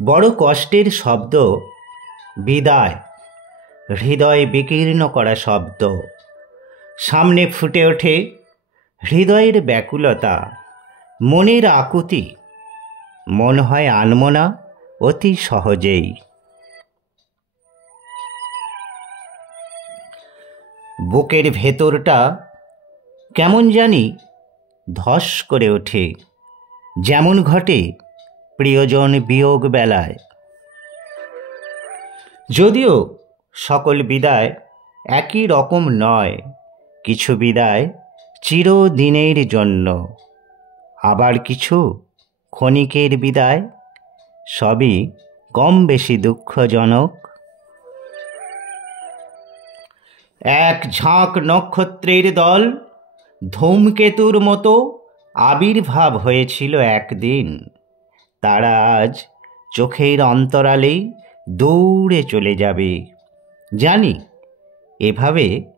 বড় কষ্টের শব্দ বিদায়, হৃদয় বিকীর্ণ করা শব্দ। সামনে ফুটে ওঠে হৃদয়ের ব্যাকুলতা, মনের আকুতি। মন হয় আনমনা অতি সহজেই। বুকের ভেতরটা কেমন জানি ধস করে ওঠে, যেমন ঘটে প্রিয়জন বিয়োগ বেলায়। যদিও সকল বিদায় একই রকম নয়, কিছু বিদায় চিরদিনের জন্য, আবার কিছু ক্ষণিকের বিদায়। সবই কম বেশি দুঃখজনক। এক ঝাঁক নক্ষত্রের দল ধূমকেতুর মতো আবির্ভাব হয়েছিল একদিন। তারা আজ চোখের অন্তরালে দৌড়ে চলে যাবে। জানি এভাবে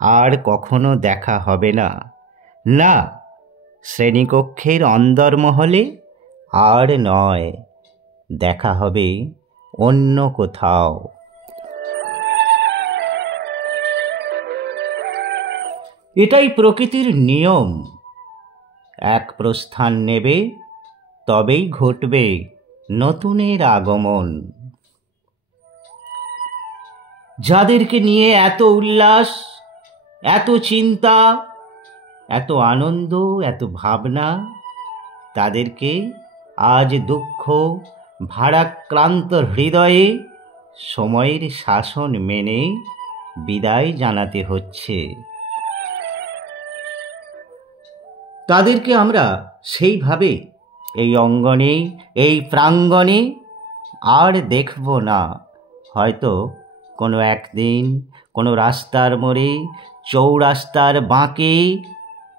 আর কখনো দেখা হবে না। না, শ্রেণীকক্ষের অন্দরমহলে আর নয়, দেখা হবে অন্য কোথাও। এটাই প্রকৃতির নিয়ম। এক প্রস্থান নেবে, তবেই ঘটবে নতুনের আগমন। যাদেরকে নিয়ে এত উল্লাস, এত চিন্তা, এত আনন্দ, এত ভাবনা, তাদেরকে আজ দুঃখ ভারাক্রান্ত হৃদয়ে সময়ের শাসন মেনে বিদায় জানাতে হচ্ছে। তাদেরকে আমরা সেইভাবে এই অঙ্গনে, এই প্রাঙ্গণে আর দেখব না। হয়তো কোনো একদিন কোনো রাস্তার মোড়ে, চৌরাস্তার বাঁকে,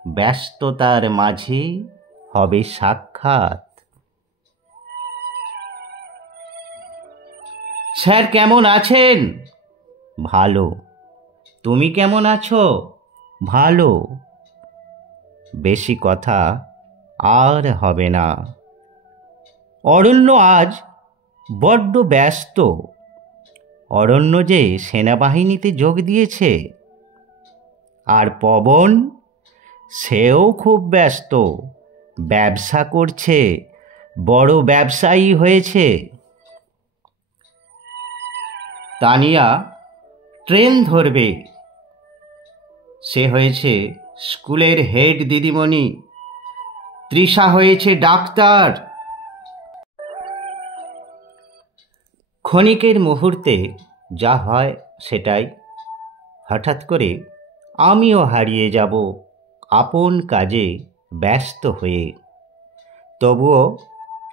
ব্যস্ততার মাঝে হবে সাক্ষাৎ। স্যার কেমন আছেন? ভালো। তুমি কেমন আছো? ভালো। বেশি কথা আর হবে না। অরণ্য আজ বড্ড ব্যস্ত। অরণ্য যে সেনাবাহিনীতে যোগ দিয়েছে। আর পবন, সেও খুব ব্যস্ত, ব্যবসা করছে, বড় ব্যবসায়ী হয়েছে। তানিয়া ট্রেন ধরবে, সে হয়েছে স্কুলের হেড দিদিমণি। তৃষা হয়েছে ডাক্তার। ক্ষণিকের মুহূর্তে যা হয় সেটাই। হঠাৎ করে আমিও হারিয়ে যাব আপন কাজে ব্যস্ত হয়ে। তবুও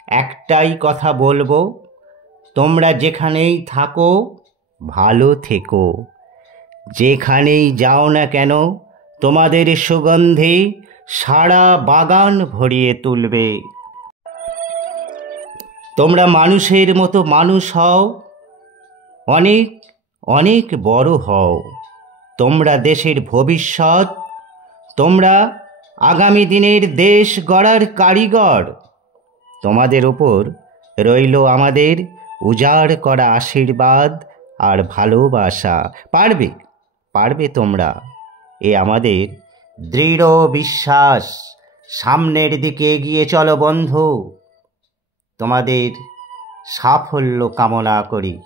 একটাই কথা বলবো, তোমরা যেখানেই থাকো ভালো থেকো। যেখানেই যাও না কেন, তোমাদের সুগন্ধে সারা বাগান ভরিয়ে তুলবে। তোমরা মানুষের মতো মানুষ হও, অনেক অনেক বড় হও। তোমরা দেশের ভবিষ্যৎ, তোমরা আগামী দিনের দেশ গড়ার কারিগর। তোমাদের উপর রইল আমাদের উজাড় করা আশীর্বাদ আর ভালোবাসা। পারবে, পারবে তোমরা, এ আমাদের দৃঢ় বিশ্বাস। সামনের দিকে এগিয়ে চলো বন্ধু। তোমাদের সাফল্য কামনা করি।